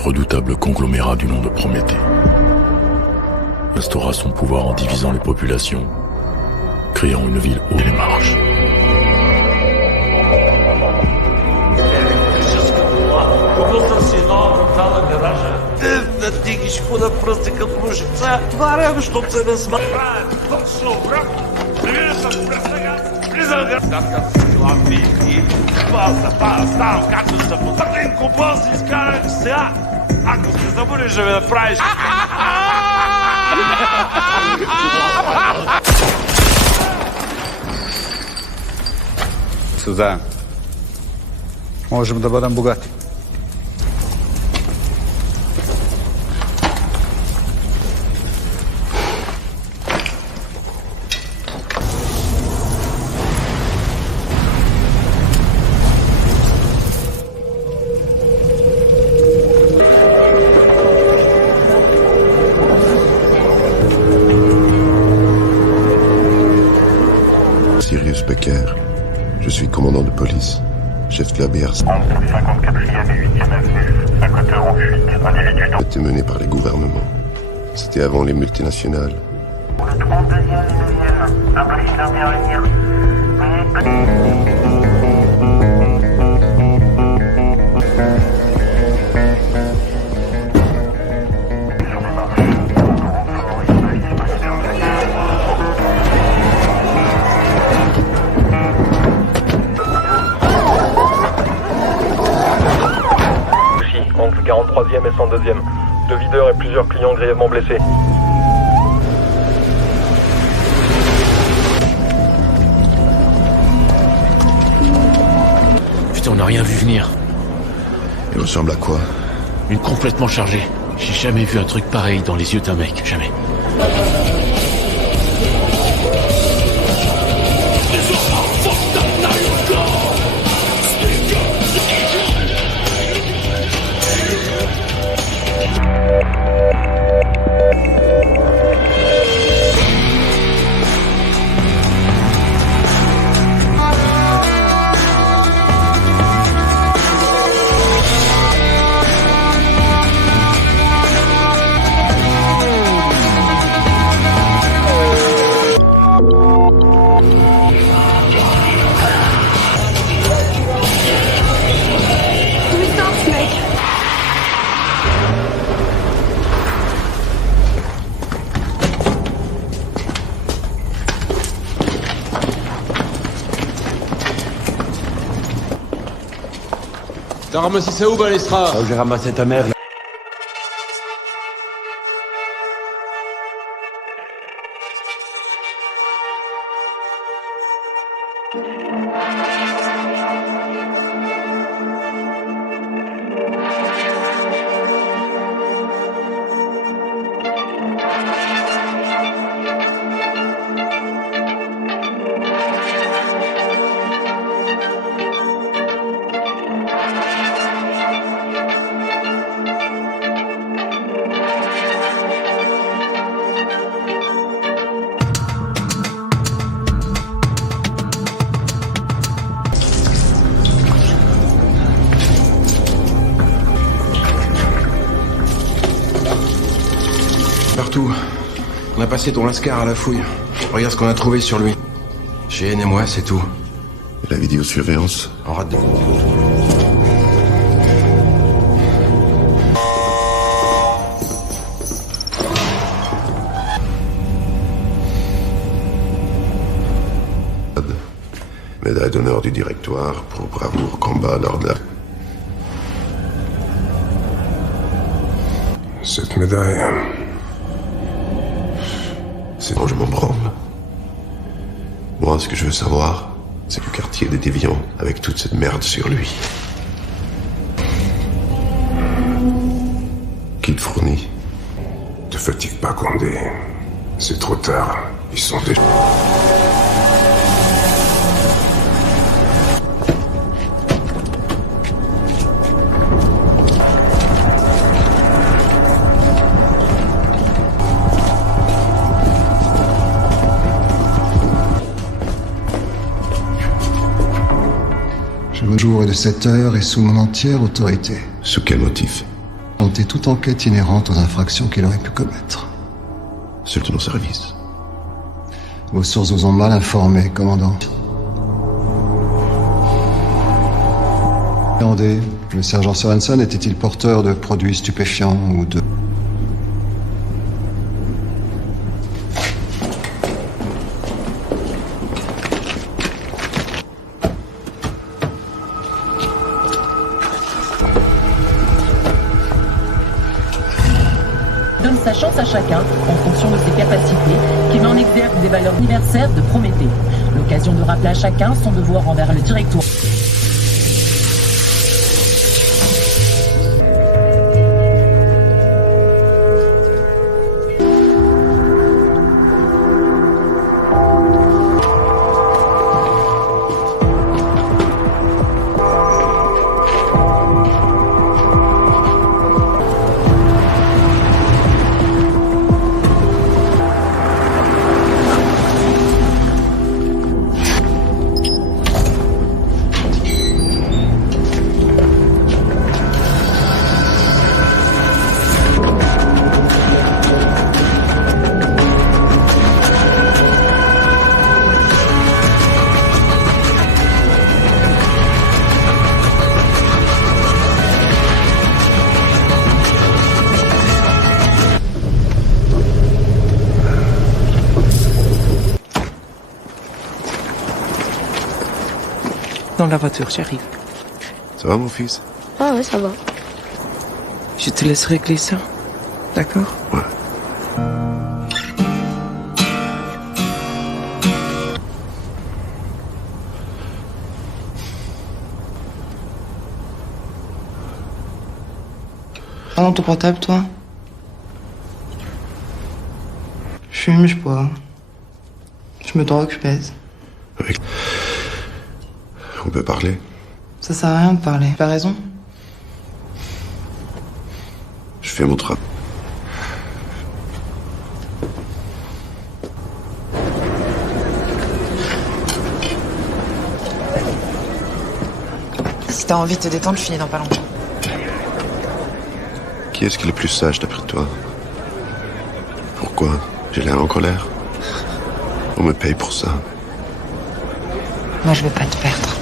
redoutable conglomérat du nom de Prométhée instaura son pouvoir en divisant les populations, créant une ville aux démarches. Сюда. Можем добавить Бугатти. Sirius Becker, je suis commandant de police, chef de la BRC. Entre 54e et 8e avenue, à côté en fuite, individu dans... C'était mené par les gouvernements. C'était avant les multinationales. Le 32e et 9e, impossible d'intervenir. Entre 43e et 102e. 2 videurs et plusieurs clients grièvement blessés. Putain, on n'a rien vu venir. Il ressemble à quoi? Une complètement chargée. J'ai jamais vu un truc pareil dans les yeux d'un mec, jamais. T'as ramassé ça où, Balestra? Là où j'ai ramassé ta mère. Partout. On a passé ton lascar à la fouille. Regarde ce qu'on a trouvé sur lui. Cheyenne et moi, c'est tout. Et la vidéosurveillance? On rate de... Médaille d'honneur du directoire pour bravoure combat lors de la... Cette médaille... C'est dont je m'en branle. Moi, ce que je veux savoir, c'est le quartier des déviants, avec toute cette merde sur lui. Qui te fournit? Te fatigue pas, Condé. C'est trop tard. Ils sont déjà... Le jour est de 7 heures et sous mon entière autorité. Sous quel motif? Tenter remonter toute enquête inhérente aux infractions qu'il aurait pu commettre. Ceux de nos services. Vos sources vous ont mal informé, commandant. Demandez, le sergent Sorensen était-il porteur de produits stupéfiants ou de... Donne sa chance à chacun en fonction de ses capacités, qui met en exergue des valeurs universelles de Prométhée. L'occasion de rappeler à chacun son devoir envers le directoire. Dans la voiture, j'arrive. Ça va, mon fils? Ah ouais, ça va. Je te laisse régler ça. D'accord? Ouais. Ah non, ton portable, toi? Je fume, je bois. Je me drogue, je pèse. Avec... On peut parler? Ça sert à rien de parler. T'as raison. Je fais mon travail. Si t'as envie de te détendre, je finis dans pas longtemps. Qui est-ce qui est le plus sage d'après toi? Pourquoi? J'ai l'air en colère? On me paye pour ça. Moi, je veux pas te perdre.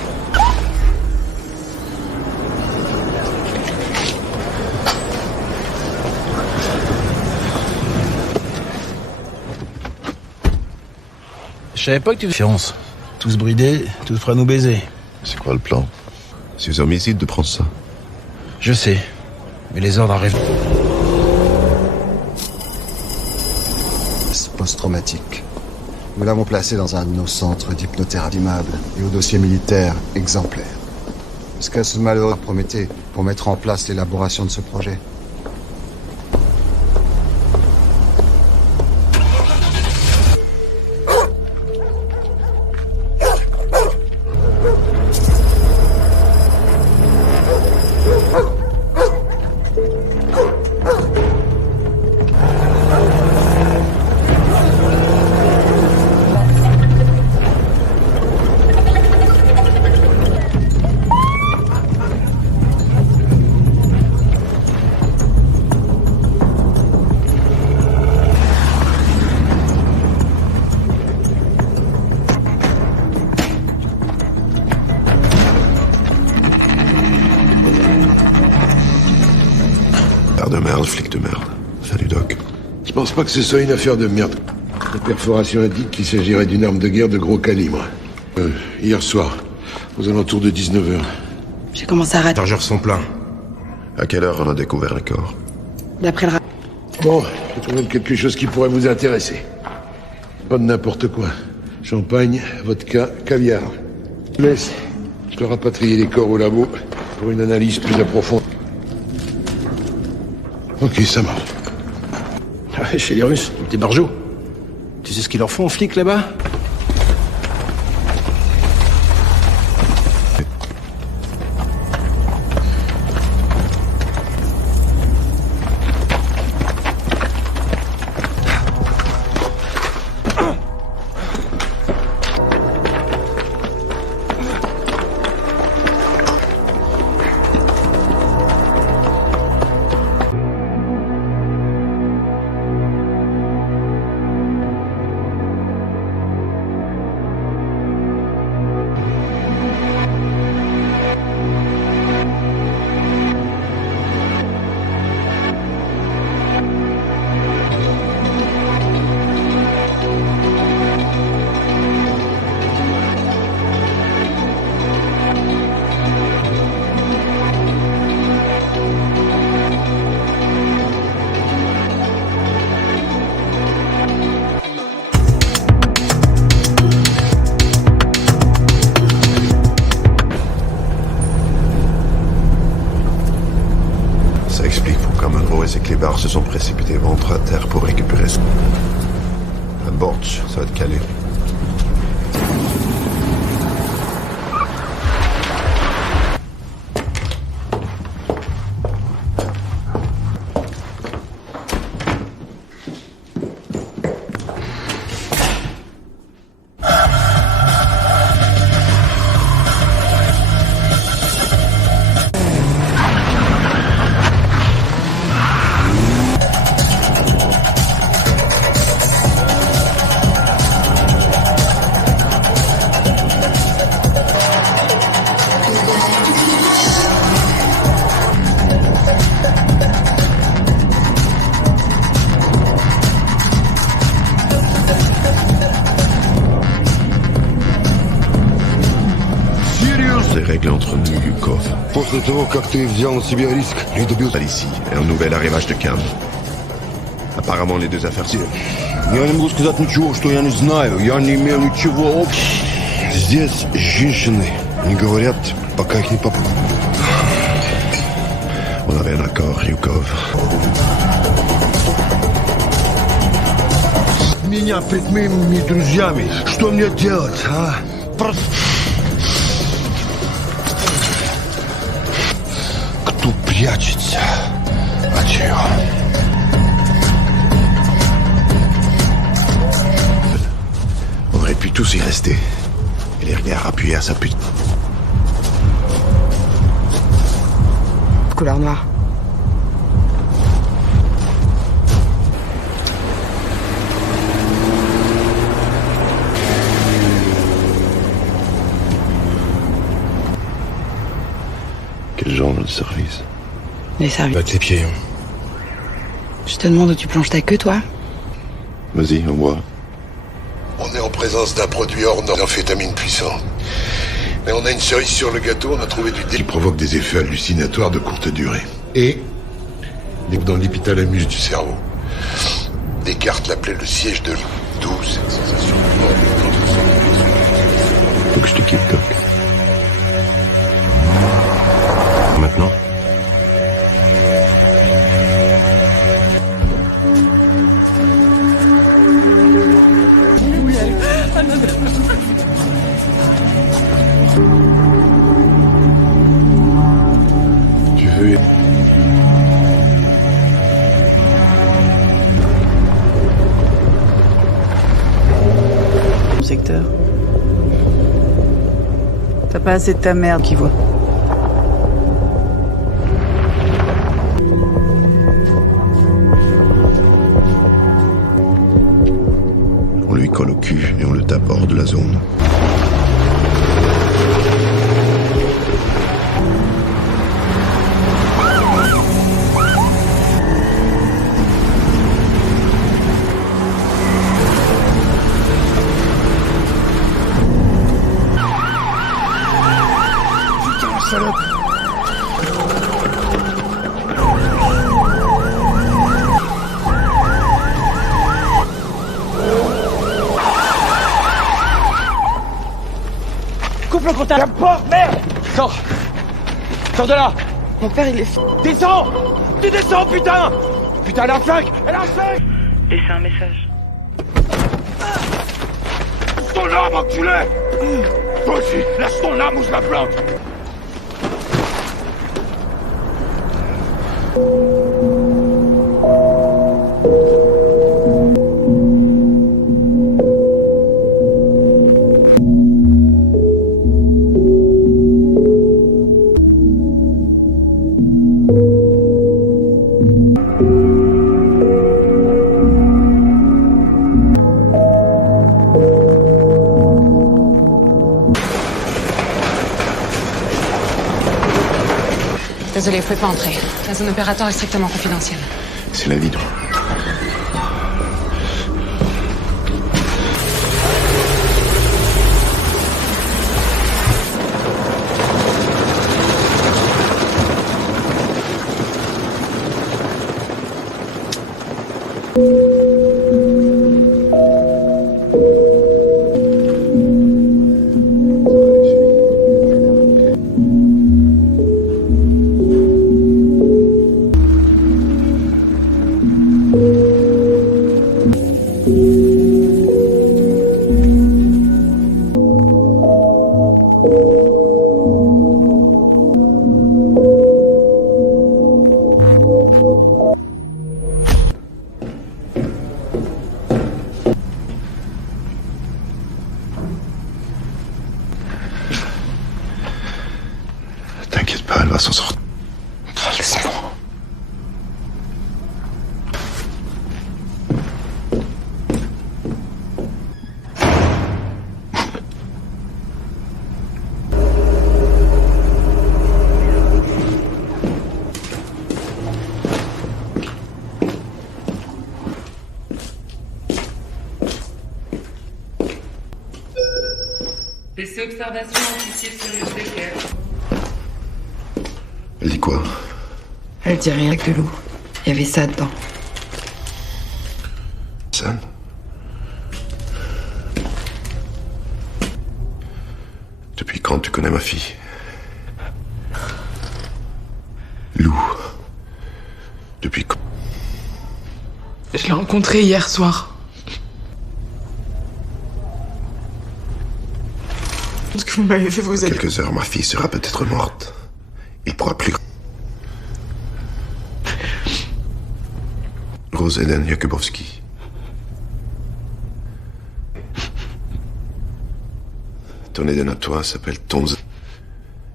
Je savais pas que tu faisais confiance. Tous bridés, tous prêts à nous baiser. C'est quoi le plan? C'est homicide de prendre ça. Je sais, mais les ordres arrivent. Post-traumatique. Nous l'avons placé dans un de nos centres d'hypnothérapie immeuble et au dossier militaire exemplaire. Ce que ce malheur promettait pour mettre en place l'élaboration de ce projet. De merde, flic de merde. Salut, Doc. Je pense pas que ce soit une affaire de merde. La perforation indique qu'il s'agirait d'une arme de guerre de gros calibre. Hier soir, aux alentours de 19h. J'ai commencé à rater. Chargeurs sont pleins. À quelle heure on a découvert les corps? D'après le Bon, j'ai trouvé quelque chose qui pourrait vous intéresser. Pas de n'importe quoi. Champagne, vodka, caviar. Laisse. Je dois rapatrier les corps au labo pour une analyse plus approfondie. Ok, ça marche. Ah, chez les Russes, des barjots. Tu sais ce qu'ils leur font aux flics là-bas? Comme un gros et ses clébards se sont précipités ventre à terre pour récupérer ce... Un borch, ça va te caler. Règles entre nous, Yukov. После того, как ты взял на себя риск и добился... Ici, et un nouvel arrivage de Cam. Apparemment, les deux affaires... Я не могу сказать ничего, что я не знаю. Я не имею ничего общего. Здесь женщины не говорят, пока их не попадут. On avait un accord, Yukov. Меня пред моими друзьями. Что мне делать, а? Просто... Кто прячется от чего? On aurait pu tous y rester. Et les regards appuyés à sa pute. Couleur noire. Quel genre de service? Les services. Batte les pieds. Je te demande où tu plonges ta queue, toi? Vas-y, on voit. On est en présence d'un produit hors norme d'amphétamine puissant. Mais on a une cerise sur le gâteau, on a trouvé du qui provoque des effets hallucinatoires de courte durée. Et dans l'hypothalamus du cerveau. Descartes l'appelait le siège de l'île. D'où cette sensation de mort quand on sent. Faut que je te quitte, Doc. Maintenant? Tu veux... Secteur. T'as pas assez de ta merde qui voit. On lui colle au cul et on le tape hors de la zone. Coupe le contact. La porte, merde. Sors. Sors de là. Mon père, il est fou. Descends. Tu descends, putain. Putain, elle a un flingue. Elle a un flingue. Laissez un message. Lâche ton arme, enculé. Toi aussi, lâche ton arme ou je la plante. Désolé, vous pouvez pas entrer. La zone opératoire est strictement confidentielle. C'est la vie. va s'en sortir. Laisse-moi. PC observation, officier Sirius Decker. Elle dit quoi? Elle dit rien que de l'eau. Il y avait ça dedans. Sam? Depuis quand tu connais ma fille? Lou. Depuis quand? Je l'ai rencontrée hier soir. Ce que vous m'avez fait, vous êtes... Quelques heures, ma fille sera peut-être morte. Il pourra plus... Rose Eden Jakubowski. Ton Eden à toi s'appelle Tonz.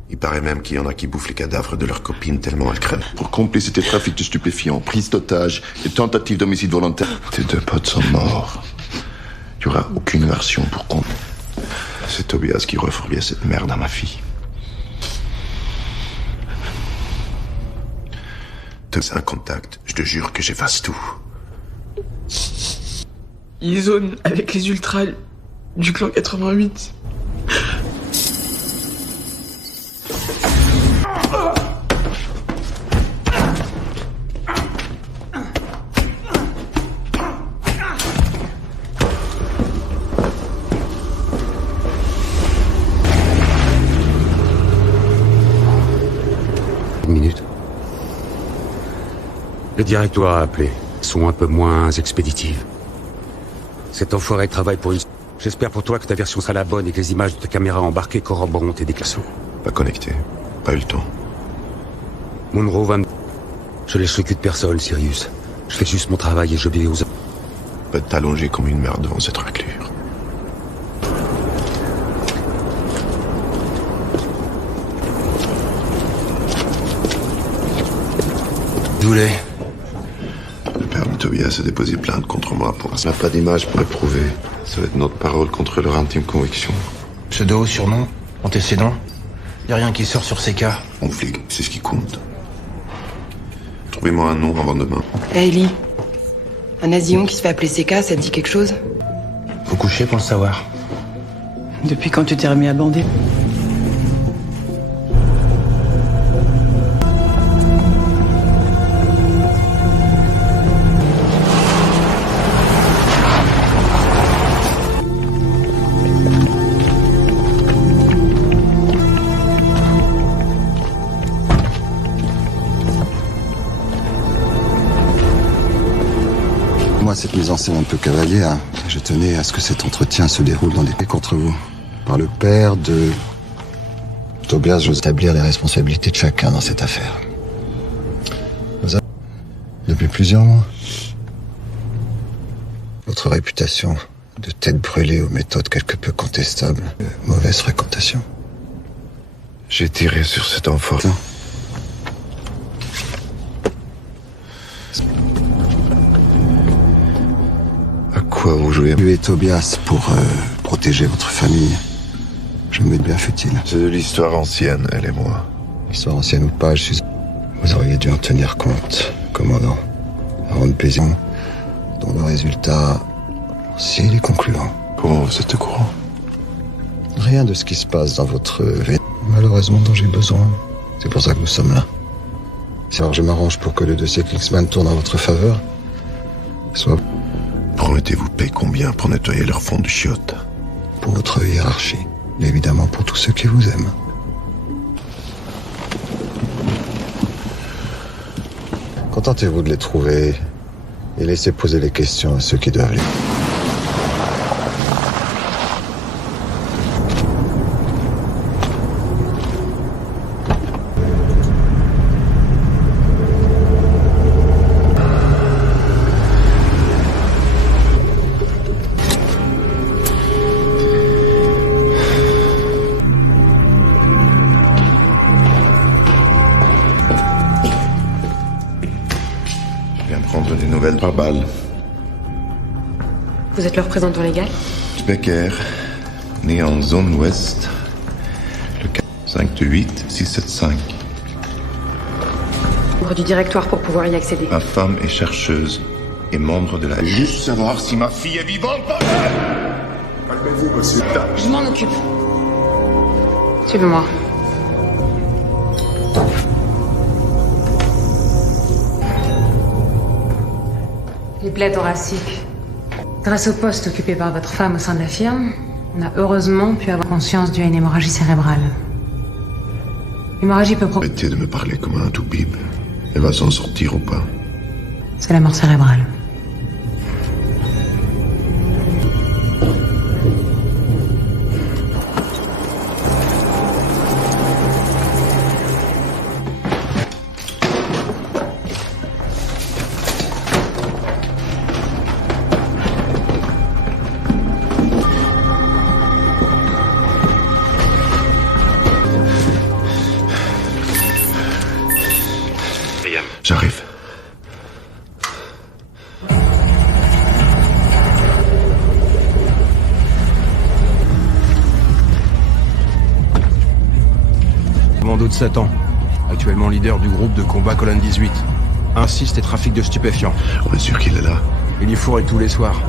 Il paraît même qu'il y en a qui bouffent les cadavres de leurs copines tellement elles crèvent. Pour complicité de trafic de stupéfiants, prise d'otages et tentative d'homicide volontaire. Tes deux potes sont morts. Il n'y aura aucune version pour compte. C'est Tobias qui refourguait cette merde à ma fille. C'est un contact, je te jure que j'efface tout. Il zone avec les ultras du clan 88. Une minute. Le directoire a appelé. Sont un peu moins expéditives. Cet enfoiré travaille pour une... J'espère pour toi que ta version sera la bonne et que les images de ta caméra embarquée corroboreront tes déclarations. Pas connecté. Pas eu le temps. Monroe va me... Je laisse le cul de personne, Sirius. Je fais juste mon travail et j'obéis aux... Pas de t'allonger comme une merde devant cette raclure. Je voulais. Le père de Tobias a déposé plainte contre moi pour... Ça n'a pas d'image pour le prouver. Ça va être notre parole contre leur intime conviction. Pseudo, surnom, antécédent. Y a rien qui sort sur ces cas. Mon flic, c'est ce qui compte. Trouvez-moi un nom avant demain. Hey Ellie, un asillon qui se fait appeler CK, ça te dit quelque chose? Faut coucher pour le savoir. Depuis quand tu t'es remis à bander? Moi, cette mise en scène un peu cavalière, je tenais à ce que cet entretien se déroule dans des faits contre vous. Par le père de Tobias, j'ose établir les responsabilités de chacun dans cette affaire. Depuis plusieurs mois. Votre réputation de tête brûlée aux méthodes quelque peu contestables, de mauvaise fréquentation. J'ai tiré sur cet enfant. À quoi vous jouez? Tuer Tobias pour protéger votre famille. Je me mets bien futile. C'est de l'histoire ancienne, elle et moi. Histoire ancienne ou pas, je suis... Vous auriez dû en tenir compte, commandant. Avant de payer, dont le résultat, si il est concluant. Comment vous êtes au courant? Rien de ce qui se passe dans votre vie, malheureusement, dont j'ai besoin. C'est pour ça que nous sommes là. Alors je m'arrange pour que le dossier Kingsman tourne en votre faveur. Soit... Promettez-vous payer combien pour nettoyer leur fond de chiottes? Pour votre hiérarchie. Et évidemment pour tous ceux qui vous aiment. Contentez-vous de les trouver et laissez poser les questions à ceux qui doivent les... viens prendre des nouvelles par balle. Vous êtes le représentant légal? Becker, né en zone ouest, le 528-675. Membre du directoire pour pouvoir y accéder. Ma femme est chercheuse et membre de la... Juste savoir si ma fille est vivante, bordel! Calmez-vous, monsieur. Je m'en occupe. Suivez-moi. Les plaies thoraciques. Grâce au poste occupé par votre femme au sein de la firme, on a heureusement pu avoir conscience due à une hémorragie cérébrale. L'hémorragie peut Arrêtez de me parler comme un tout pipe. Elle va s'en sortir ou pas? C'est la mort cérébrale. J'arrive. Commando de Satan, actuellement leader du groupe de combat Colonne 18. Insiste et trafic de stupéfiants. On est sûr qu'il est là. Il y fourre tous les soirs.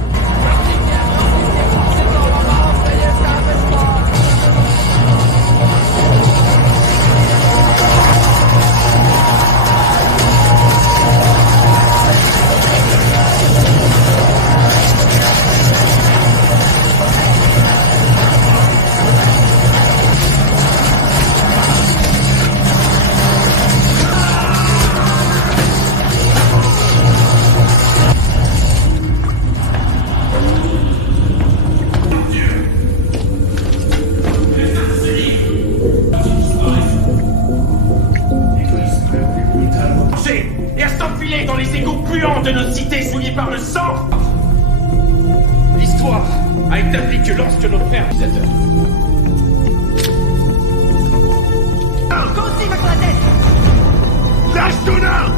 Et à s'enfiler dans les égouts puants de nos cités souillées par le sang. L'histoire a établi que lorsque notre père utilisateur. Continue avec la tête. Lâche ton arme.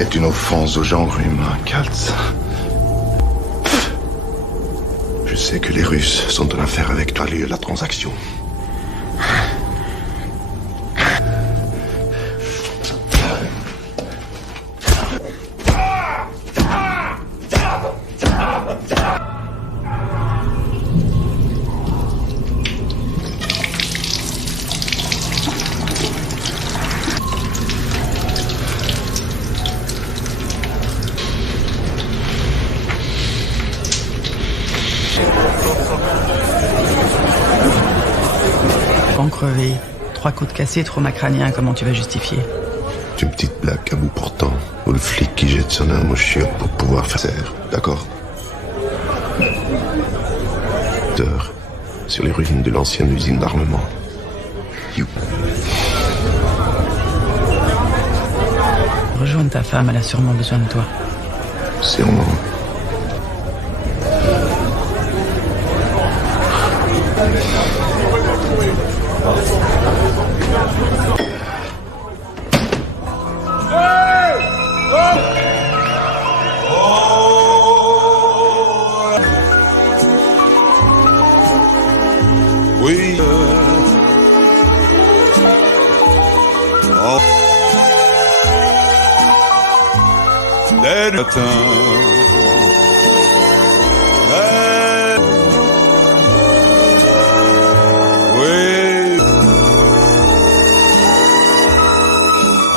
Est une offense au genre humain, Katz. Je sais que les Russes sont en affaire avec toi, lieu de la transaction. Pan crevé, 3 côtes cassées, trauma crânien, comment tu vas justifier? C'est une petite blague à bout portant, ou le flic qui jette son arme au chiottes pour pouvoir faire serre, d'accord? Sur les ruines de l'ancienne usine d'armement. You. Rejoins ta femme, elle a sûrement besoin de toi. Sûrement. Oui. Dès le matin. Oui.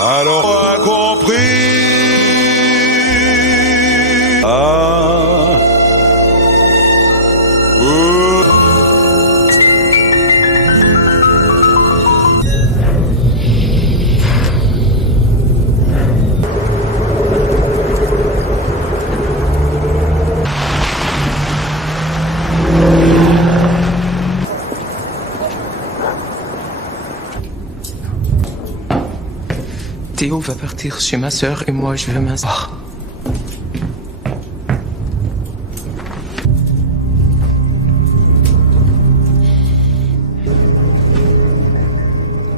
Alors on a compris. Ah. Théo va partir chez ma sœur et moi je vais m'asseoir.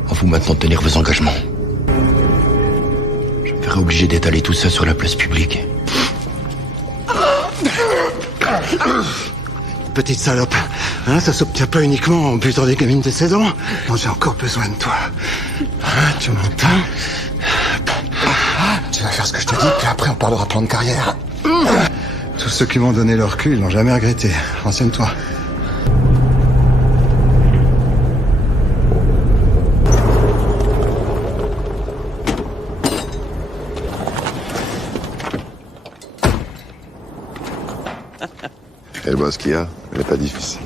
À vous maintenant de tenir vos engagements. Je me verrai obligé d'étaler tout ça sur la place publique. Petite salope, hein, ça s'obtient pas uniquement en butant des gamines de 16 ans. Non, j'ai encore besoin de toi. Hein, tu m'entends? Tu vas faire ce que je te dis, puis après on parlera plan de carrière. Tous ceux qui m'ont donné leur cul, ils l'ont jamais regretté. Renseigne-toi. Elle voit ce qu'il y a, elle n'est pas difficile.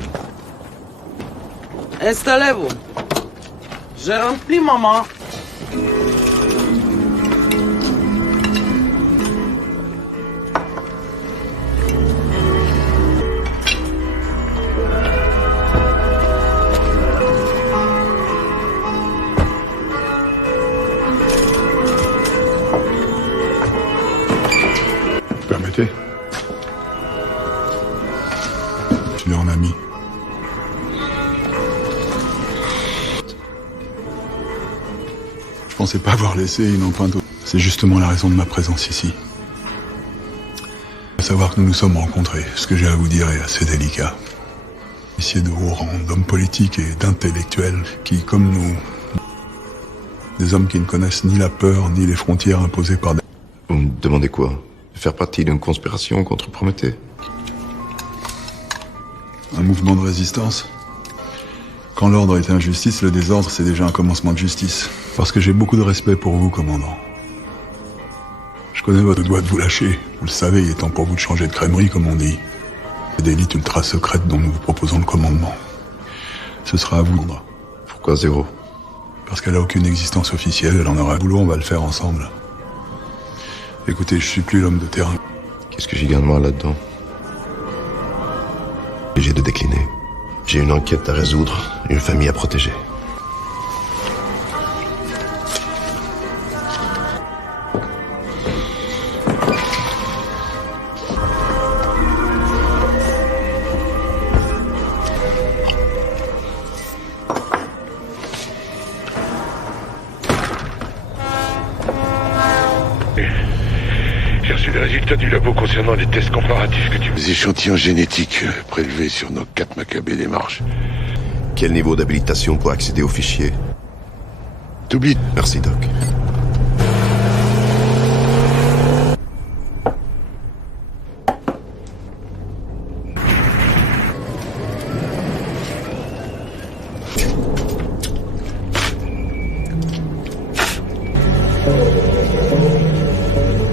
Installez-vous. J'ai rempli maman. Permettez. Tu es en ami. Je pensais pas avoir laissé une empreinte. C'est justement la raison de ma présence ici. À savoir que nous nous sommes rencontrés. Ce que j'ai à vous dire est assez délicat. Ici de haut rang, d'hommes politiques et d'intellectuels qui, comme nous, des hommes qui ne connaissent ni la peur ni les frontières imposées par des... Vous me demandez quoi? De faire partie d'une conspiration contre Prométhée? Un mouvement de résistance. Quand l'ordre est injustice, le désordre, c'est déjà un commencement de justice. Parce que j'ai beaucoup de respect pour vous, commandant. Je connais votre doigt de vous lâcher. Vous le savez, il est temps pour vous de changer de crèmerie, comme on dit. C'est d'élite ultra secrète dont nous vous proposons le commandement. Ce sera à vous. Pourquoi zéro? Parce qu'elle a aucune existence officielle, elle en aura un boulot, on va le faire ensemble. Écoutez, je suis plus l'homme de terrain. Qu'est-ce que j'y gagne moi là-dedans? J'ai de décliner. J'ai une enquête à résoudre, une famille à protéger. J'ai reçu les résultats du labo concernant les tests comparatifs que tu... Des échantillons génétiques prélevés sur nos 4 macabées démarches. Quel niveau d'habilitation pour accéder aux fichiers? T'oublies. Merci, Doc.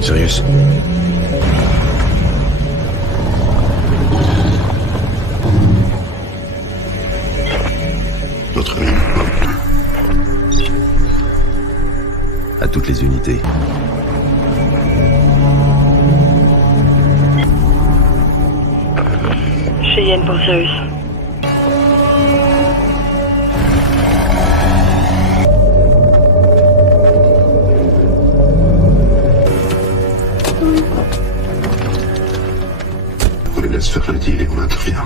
Sirius. Notre mine. À toutes les unités. Cheyenne pour Sirius. On les laisse faire le deal et on intervient.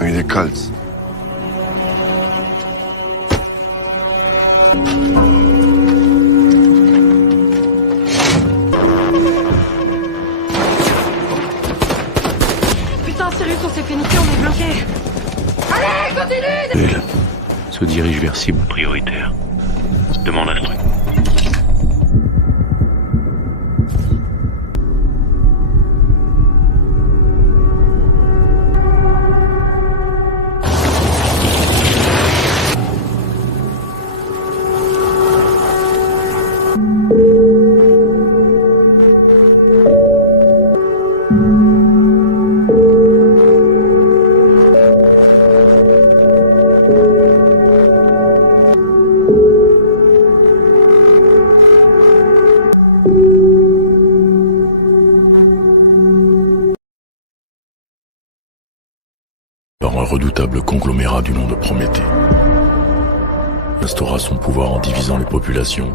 Avec des Colts. Putain, Sirius, on s'est fait niquer, on est bloqué. Allez, continue! Elle se dirige vers cible prioritaire. Demande instruction. par un redoutable conglomérat du nom de Prométhée. Il instaura son pouvoir en divisant les populations,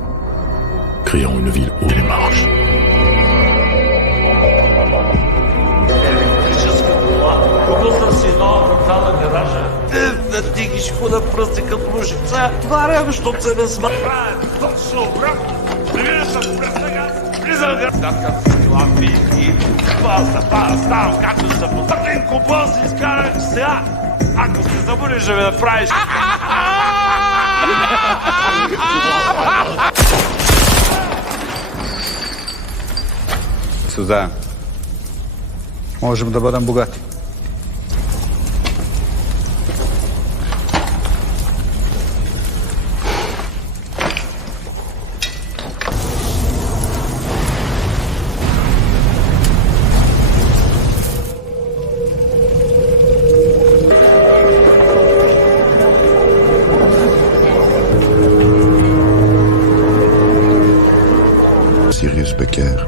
créant une ville où les marches. Сюда. Можем добавить Бугатти. Sirius Becker.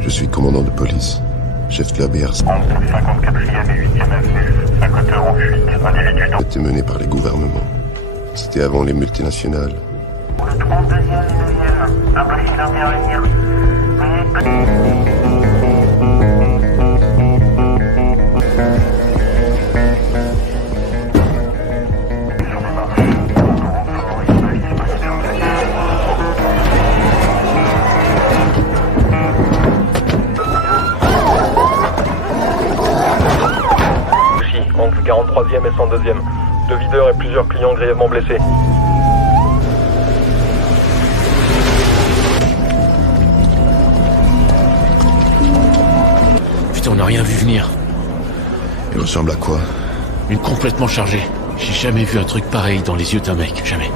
Je suis commandant de police, chef de la BRC. Entre 54e et 8e avenue, un coteur en fuite, individu dans... C'était mené par les gouvernements. C'était avant les multinationales. Le 32e et 9e, impossible d'intervenir. Entre 43e et 102e. 2 videurs et plusieurs clients grièvement blessés. Putain, on n'a rien vu venir. Il ressemble à quoi? Une complètement chargée. J'ai jamais vu un truc pareil dans les yeux d'un mec, jamais.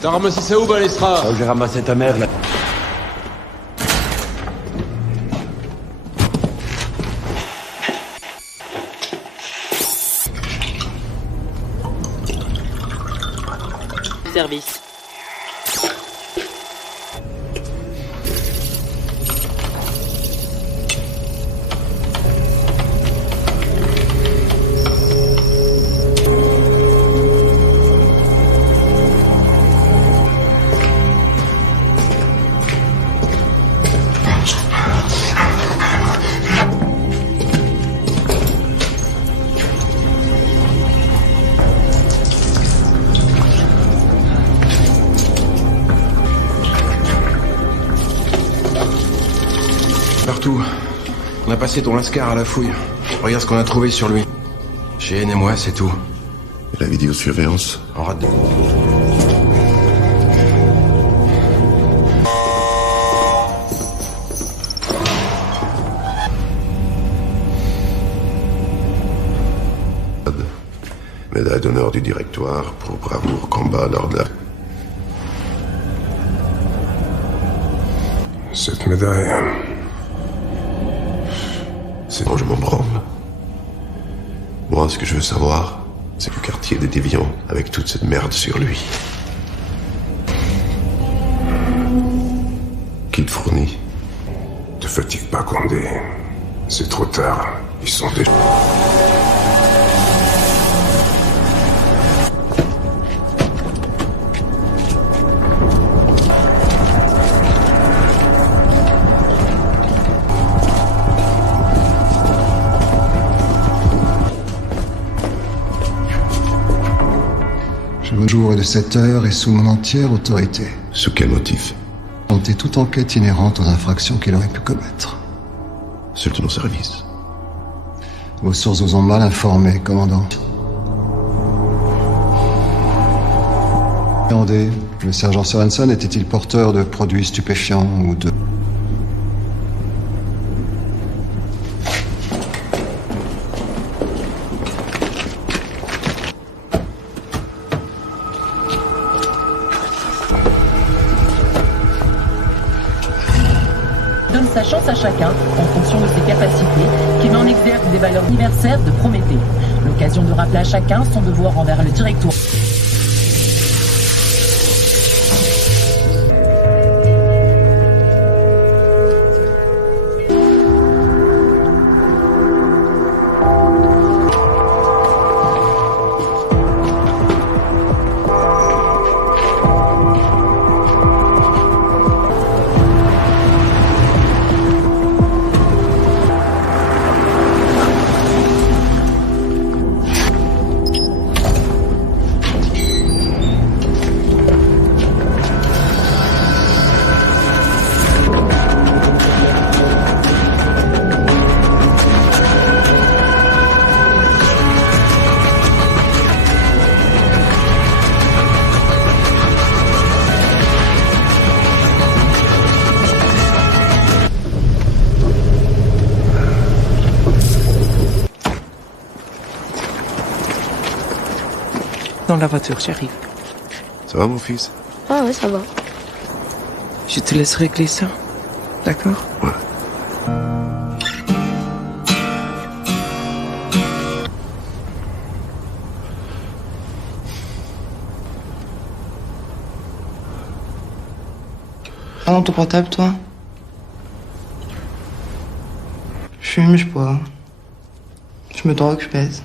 T'as ramassé ça où, Balestra? Là où j'ai ramassé ta mère, là. Service. Partout. On a passé ton lascar à la fouille. Regarde ce qu'on a trouvé sur lui. Cheyenne et moi, c'est tout. Et la vidéosurveillance? En rate de... Médaille d'honneur du directoire pour bravoure combat lors de la... Cette médaille... C'est bon, je m'en branle. Moi, ce que je veux savoir, c'est le quartier des déviants avec toute cette merde sur lui. Qui te fournit? Te fatigue pas, Condé. C'est trop tard. Ils sont déjà... Le jour est de 7 heures et sous mon entière autorité. Sous quel motif? Tenter toute enquête inhérente aux infractions qu'il aurait pu commettre. Ceux de nos services. Vos sources vous ont mal informé, commandant. Attendez, le sergent Sorensen était-il porteur de produits stupéfiants ou de... Donne sa chance à chacun en fonction de ses capacités, qui met en exergue des valeurs anniversaires de Prométhée. L'occasion de rappeler à chacun son devoir envers le directoire. Dans la voiture, j'arrive. Ça va, mon fils? Ah ouais, ça va. Je te laisse régler ça. D'accord? Ouais. Ah dans ton portable, toi? Je fume, je bois. Je me drogue, je pèse.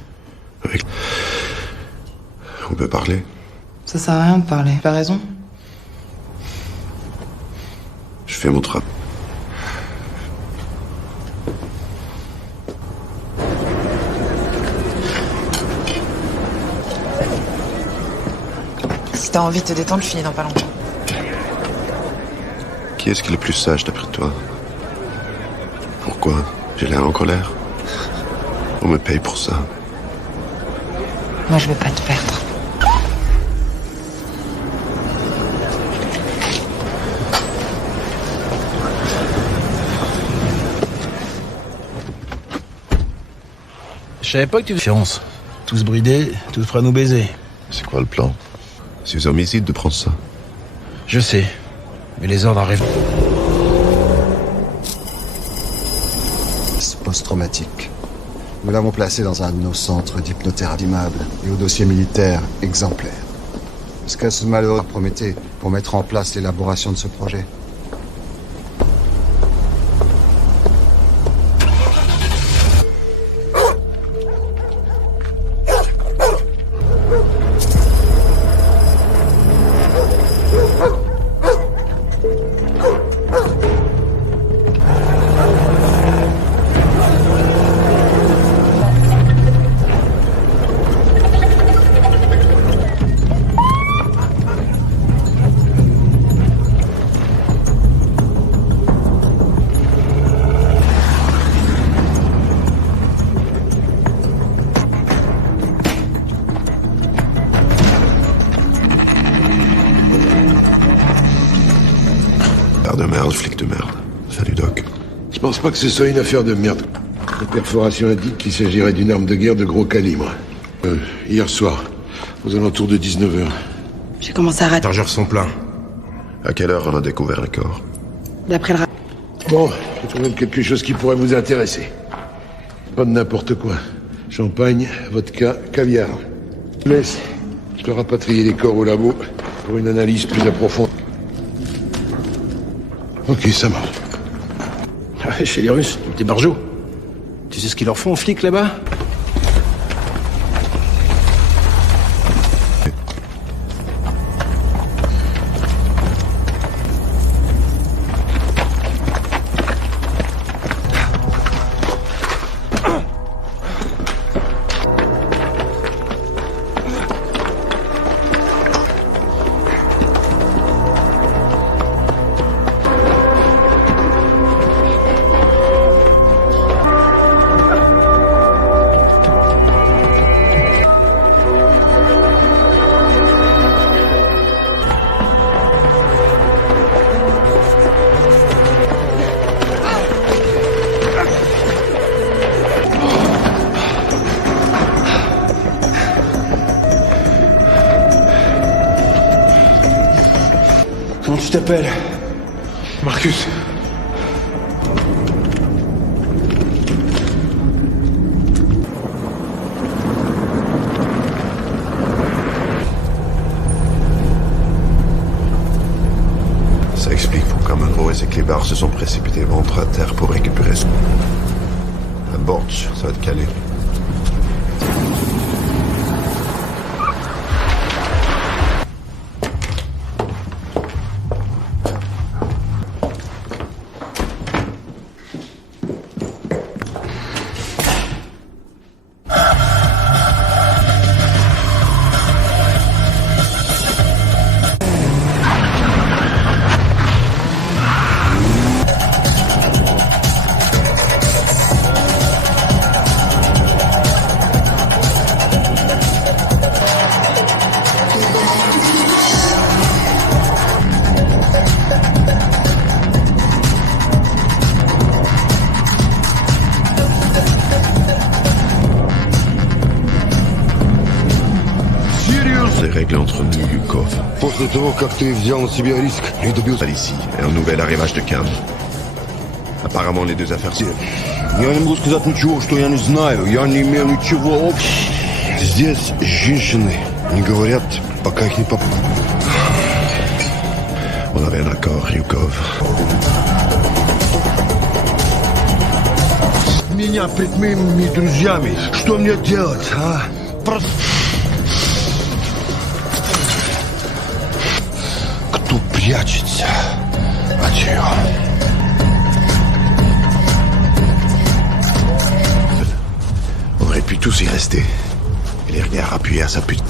On peut parler. Ça sert à rien de parler. T'as raison. Je fais mon travail. Si t'as envie de te détendre, je finis dans pas longtemps. Qui est-ce qui est le plus sage d'après toi? Pourquoi? J'ai l'air en colère? On me paye pour ça. Moi, je veux pas te perdre. Je savais pas que tu... Fiance. Tous bridés, tous prêts à nous baiser. C'est quoi le plan? C'est homicide de prendre ça. Je sais. Mais les ordres arrivent. Post-traumatique. Nous l'avons placé dans un de nos centres d'hypnothérapie immeuble et au dossier militaire exemplaire. Ce que ce malheureux promettait pour mettre en place l'élaboration de ce projet. De merde, flic de merde. Salut, Doc. Je pense pas que ce soit une affaire de merde. La perforation indique qu'il s'agirait d'une arme de guerre de gros calibre. Hier soir, aux alentours de 19h. J'ai commencé à rater. Chargeurs sont pleins. À quelle heure on a découvert le corps? D'après le Bon, j'ai trouvé quelque chose qui pourrait vous intéresser. Pas de n'importe quoi. Champagne, vodka, caviar. Je vous laisse. Je dois rapatrier les corps au labo pour une analyse plus approfondie. Ok, ça marche. Ah, chez les Russes, des barjots. Tu sais ce qu'ils leur font aux flics là-bas? Comment tu t'appelles? Marcus. Ça explique pourquoi Monroe et ses clébards se sont précipités ventre à terre pour récupérer ce... Un borch, ça va te caler. Règles entre nous, Yukov. После того, как ты взял на себя риск и добился... Ici, et un nouvel arrivage de Cam. Apparemment, les deux affaires... Я не могу сказать ничего, что я не знаю. Я не имею ничего общего. Здесь женщины не говорят, пока их не поп... On avait un accord, Yukov. Меня пред моими друзьями. Что мне делать, а? Просто... Кто прячется от нее? On aurait pu tous y rester. Et les regards appuyés à sa pute.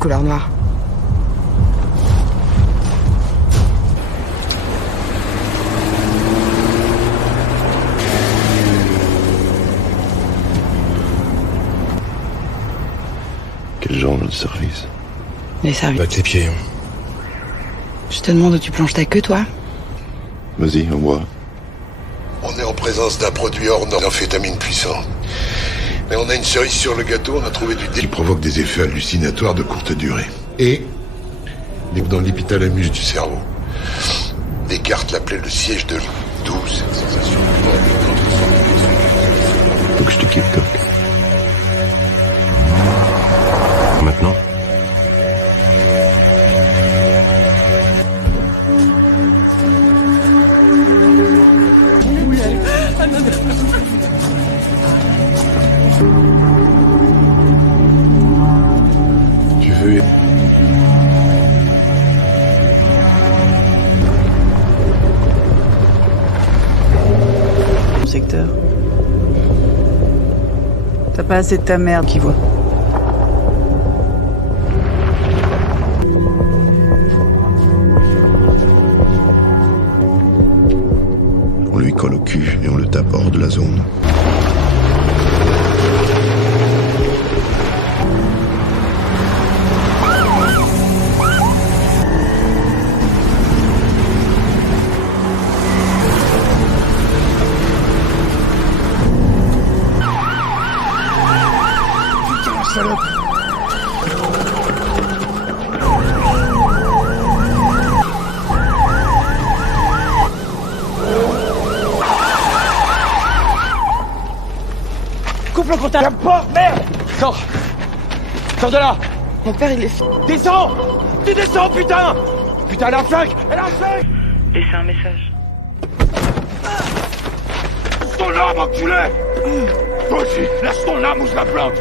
Couleur noire. Quel genre de service? Les services. Batte les pieds. Je te demande où tu plonges ta queue, toi? Vas-y, on voit. On est en présence d'un produit hors norme d'amphétamine puissant. Mais on a une cerise sur le gâteau, on a trouvé du qui provoque des effets hallucinatoires de courte durée. Et dans l'hypothalamus du cerveau. Descartes l'appelait le siège de l'île. D'où cette sensation de mort. Faut que je te quitte, Coq. Maintenant? Tu veux... Mon secteur. T'as pas assez de ta merde qui voit. On lui colle au cul et on le tape hors de la zone. Putain, salope! Coupe le contact. La porte, merde! Sors! Sors de là! Mon père, il est... Descends! Tu descends, putain! Putain, elle a un flingue! Elle a un flingue! Laissez un message. Ton arme, enculé! Toi aussi, lâche ton arme ou je la plante!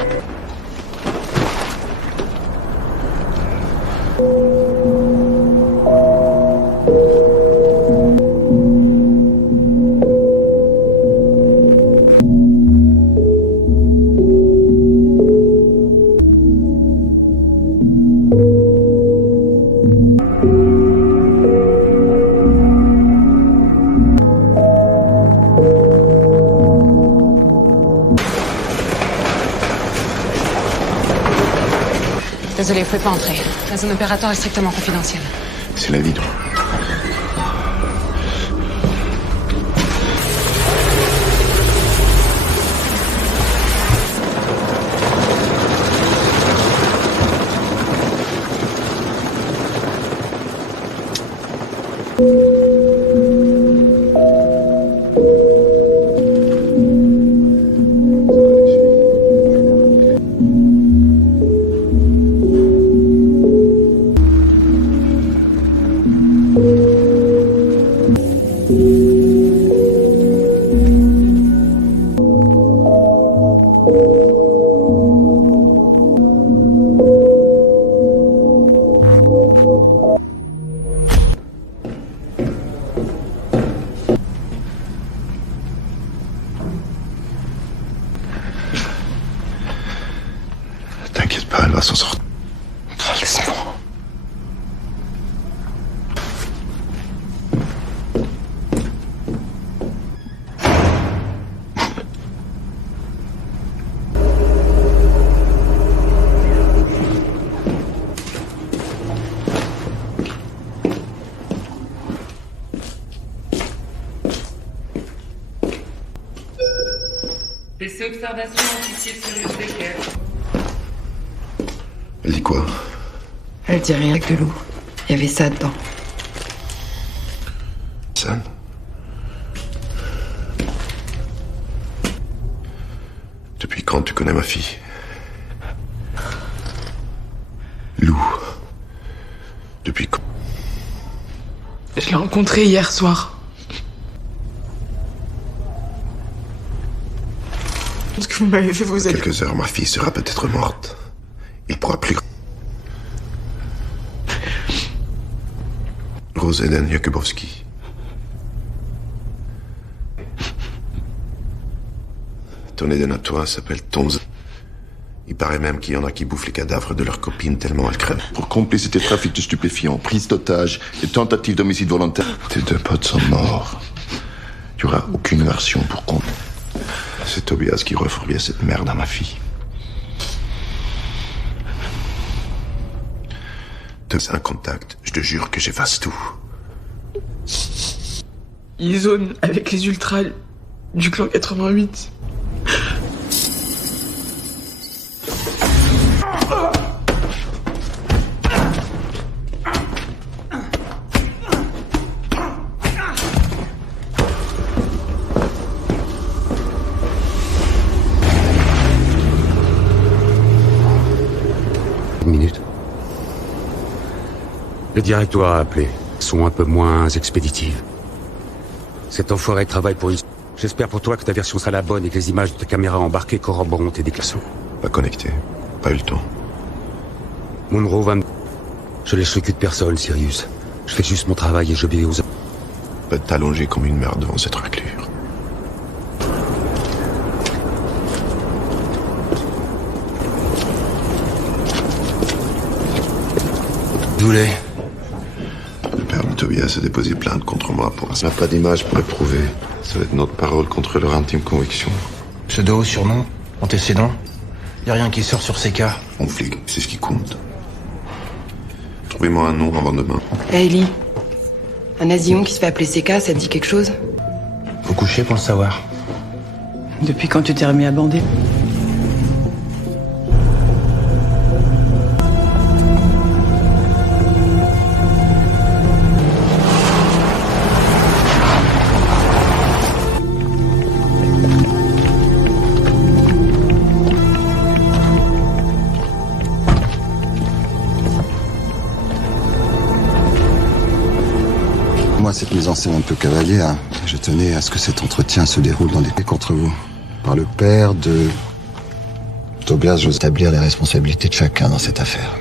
Désolé, vous pouvez pas entrer. La zone opératoire est strictement confidentielle. C'est la vie. T'inquiète pas, elle va s'en sortir. Laisse-moi. PC observation, officier Sirius Becker. Elle dit quoi? Elle dit rien que de l'eau. Il y avait ça dedans. Sam? Depuis quand tu connais ma fille? Lou. Depuis quand? Je l'ai rencontrée hier soir. Ce que vous m'avez fait, vous êtes... Quelques heures, ma fille sera peut-être morte. Il pourra plus... Rose Eden Jakubowski. Ton Eden à toi s'appelle Tonz. Il paraît même qu'il y en a qui bouffent les cadavres de leurs copines tellement elles crèvent. Pour complicité, trafic de stupéfiants, prise d'otages et tentative d'homicide volontaire. Tes deux potes sont morts. Il n'y aura aucune version pour compte. C'est Tobias qui refourguait cette merde à ma fille. C'est un contact, je te jure que j'efface tout. Il zone avec les ultras du clan 88. Le directoire a appelé. Sont un peu moins expéditives. Cet enfoiré travaille pour une... J'espère pour toi que ta version sera la bonne et que les images de ta caméra embarquée corroboreront tes déclarations. Pas connecté. Pas eu le temps. Monroe va me... Je laisse le cul de personne, Sirius. Je fais juste mon travail et j'obéis aux... Pas de t'allonger comme une merde devant cette raclure. Je voulais... Le père de Tobias a déposé plainte contre moi pour... Ça n'a pas d'image pour le prouver. Ça va être notre parole contre leur intime conviction. Pseudo, surnom, antécédent. Y a rien qui sort sur ces cas. Mon flic, c'est ce qui compte. Trouvez-moi un nom avant demain. Hey Ellie, un Asillon qui se fait appeler CK, ça te dit quelque chose? Faut coucher pour le savoir. Depuis quand tu t'es remis à bander? Moi, cette mise en scène un peu cavalière, je tenais à ce que cet entretien se déroule dans des faits contre vous. Par le père de Tobias, j'ose établir les responsabilités de chacun dans cette affaire.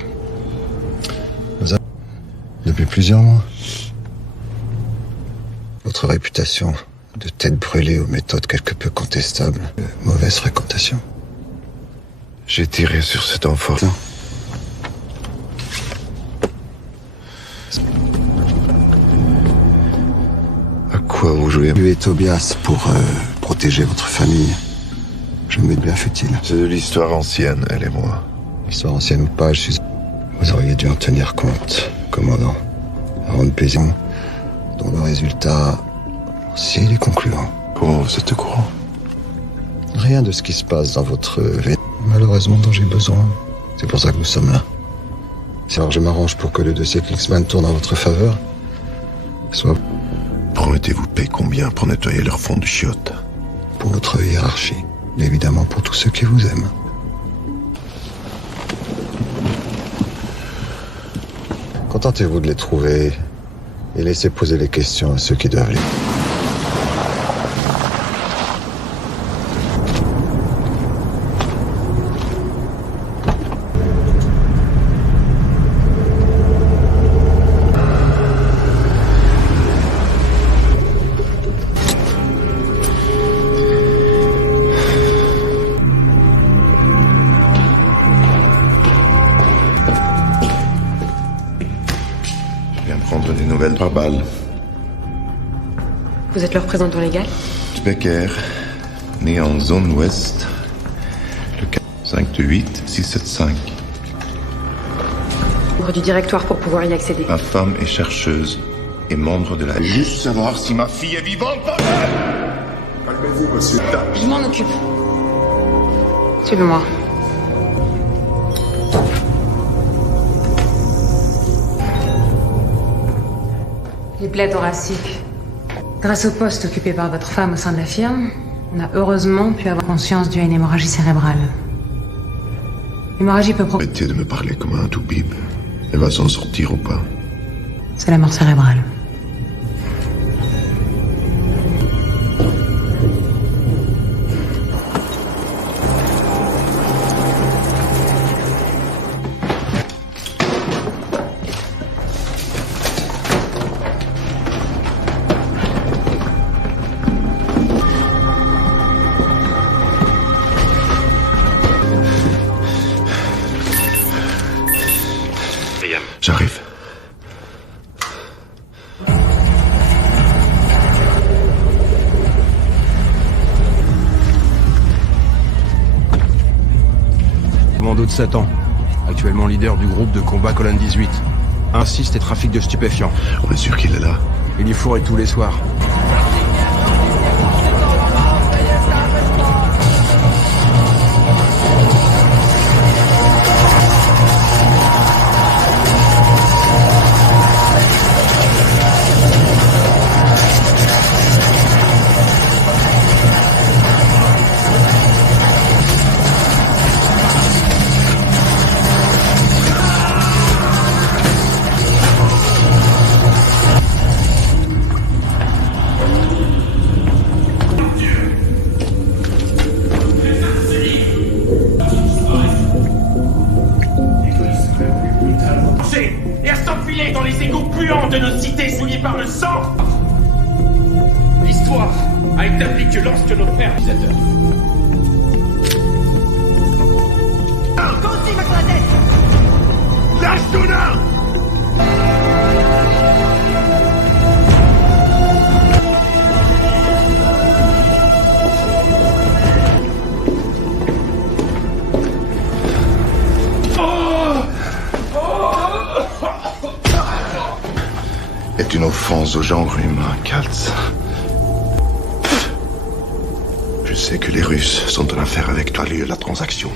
Depuis plusieurs mois, votre réputation de tête brûlée aux méthodes quelque peu contestables, de mauvaise fréquentation. J'ai tiré sur cet enfant. Quoi vous jouez? Tuer Tobias pour protéger votre famille. Je me mets bien futile. C'est de l'histoire ancienne, elle et moi. Histoire ancienne ou pas, je suis... Vous auriez dû en tenir compte, commandant. Avant de payer, dont le résultat, si il est concluant. Comment vous êtes au courant? Rien de ce qui se passe dans votre vie, malheureusement, dont j'ai besoin. C'est pour ça que nous sommes là. C'est alors que je m'arrange pour que le dossier Klicksman tourne en votre faveur. Soit... Promettez-vous payer combien pour nettoyer leur fond de chiottes? Pour votre hiérarchie, mais évidemment pour tous ceux qui vous aiment. Contentez-vous de les trouver et laissez poser les questions à ceux qui doivent les... Prendre des nouvelles par balle. Vous êtes le représentant légal? Becker, né en zone ouest, le 528-675. Numéro du directoire pour pouvoir y accéder. Ma femme est chercheuse et membre de la... Juste savoir si ma fille est vivante, bordel! Calmez-vous, monsieur. Je m'en occupe. Suivez-moi. Les plaies thoraciques. Grâce au poste occupé par votre femme au sein de la firme, on a heureusement pu avoir conscience d'une hémorragie cérébrale. L'hémorragie peut Arrêtez de me parler comme un toubib. Elle va s'en sortir ou pas? C'est la mort cérébrale. J'arrive. Commando de Satan, actuellement leader du groupe de combat Colonne 18. Insiste et trafic de stupéfiants. On est sûr qu'il est là. Il y fourre tous les soirs. Et à s'enfiler dans les égouts puants de nos cités souillées par le sang. L'histoire a établi que lorsque nos pères utilisateurs... Consigne sur la tête! Lâche ton arme! Est une offense au genre humain, Katz. Je sais que les Russes sont en affaire avec toi, lieu de la transaction.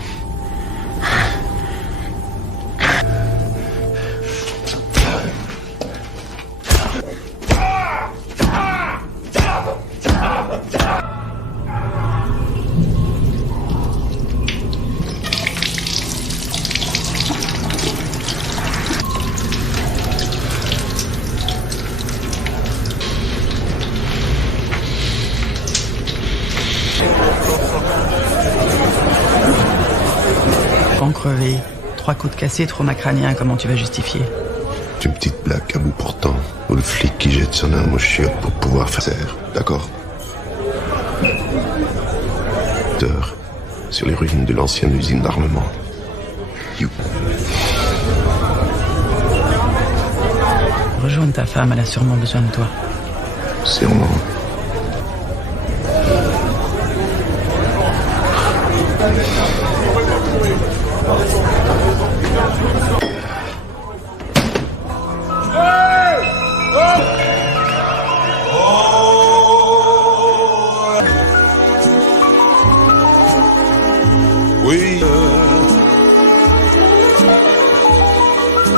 Crevé, 3 coups de cassé, trauma crânien, comment tu vas justifier? C'est une petite blague à bout portant, ou le flic qui jette son arme aux chiottes pour pouvoir faire serre, d'accord? Sur les ruines de l'ancienne usine d'armement. You. Rejoins ta femme, elle a sûrement besoin de toi. Sûrement. Oui.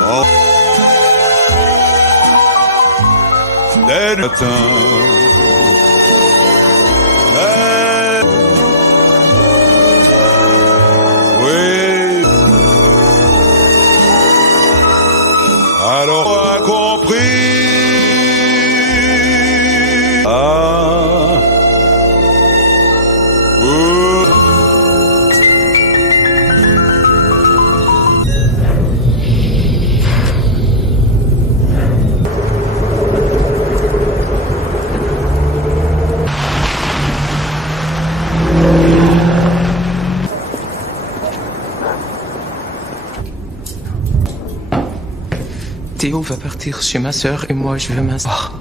Oh. Dès le matin. Oui. Alors on a compris. Ah. Théo va partir chez ma sœur et moi je vais m'asseoir.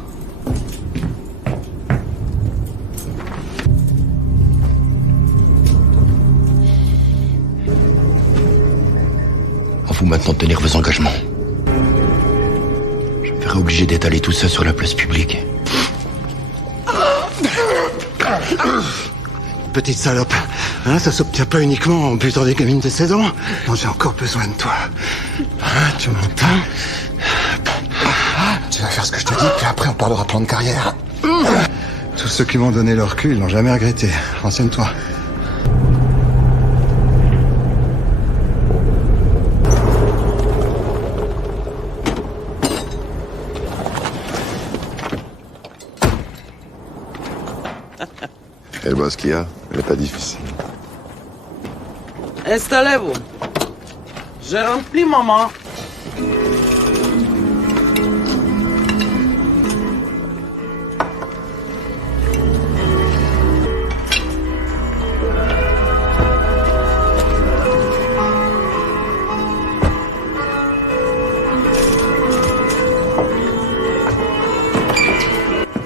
À vous maintenant de tenir vos engagements. Je me verrai obligé d'étaler tout ça sur la place publique. Petite salope, hein, ça s'obtient pas uniquement en butant des gamines de 16 ans. Non, j'ai encore besoin de toi. Hein, tu m'entends? Tu vas faire ce que je te dis, puis après on parlera plan de carrière. Tous ceux qui m'ont donné leur cul, ils l'ont jamais regretté. Renseigne-toi. Elle voit ce qu'il y a, elle n'est pas difficile. Installez-vous. J'ai rempli maman.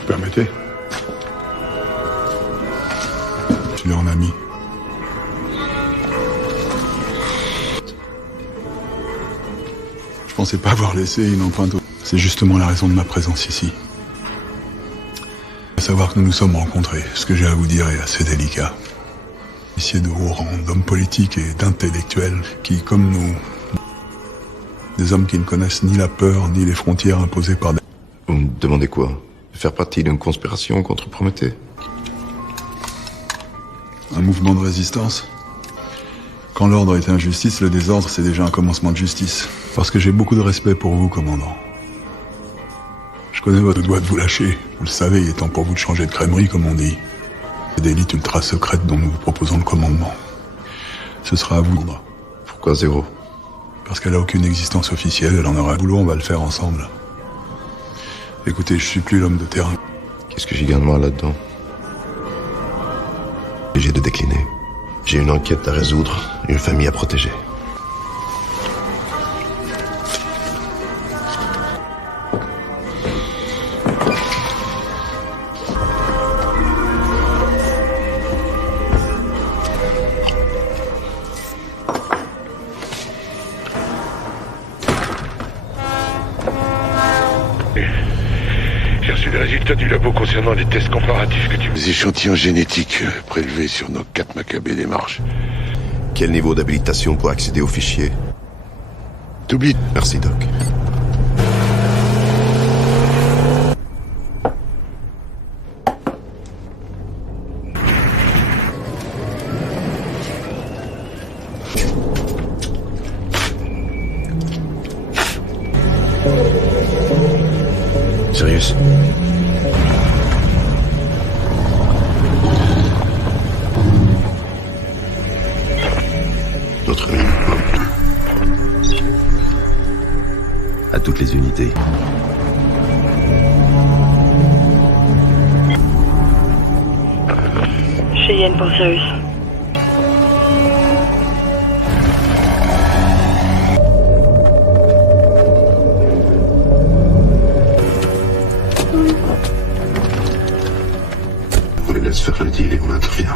Permettez. Tu es en ami. Je pensais pas avoir laissé une empreinte. C'est justement la raison de ma présence ici. À savoir que nous nous sommes rencontrés. Ce que j'ai à vous dire est assez délicat. Ici de haut rang, d'hommes politiques et d'intellectuels qui, comme nous, des hommes qui ne connaissent ni la peur ni les frontières imposées par des... Vous me demandez quoi? De faire partie d'une conspiration contre Prométhée? Un mouvement de résistance. Quand l'ordre est injustice, le désordre, c'est déjà un commencement de justice. Parce que j'ai beaucoup de respect pour vous, commandant. Je connais votre doigt de vous lâcher. Vous le savez, il est temps pour vous de changer de crèmerie, comme on dit. C'est d'élite ultra secrète dont nous vous proposons le commandement. Ce sera à vous. Pourquoi zéro? Parce qu'elle a aucune existence officielle, elle en aura un boulot, on va le faire ensemble. Écoutez, je suis plus l'homme de terrain. Qu'est-ce que j'y gagne moi là-dedans? J'ai de décliner. J'ai une enquête à résoudre, une famille à protéger. J'ai reçu les résultats du labo concernant les tests comparatifs que tu... Les échantillons génétiques prélevés sur nos 4 macabées démarches. Quel niveau d'habilitation pour accéder aux fichiers? T'oublies. Merci, Doc. Sirius. Notre ami. À toutes les unités. Cheyenne pour Sirius. On les laisse faire le deal et on intervient.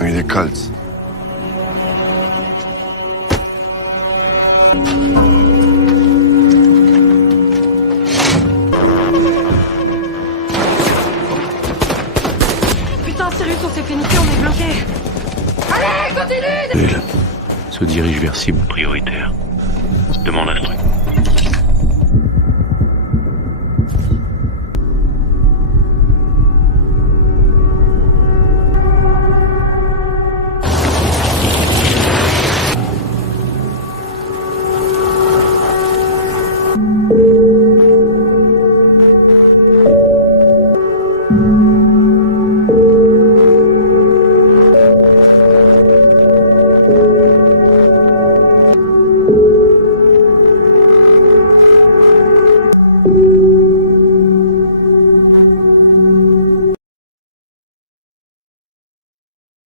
Oui, les Colts. Putain, Sirius, on s'est fait niquer, on est bloqué. Allez, continue! Elle se dirige vers cible prioritaire. Demande instruction.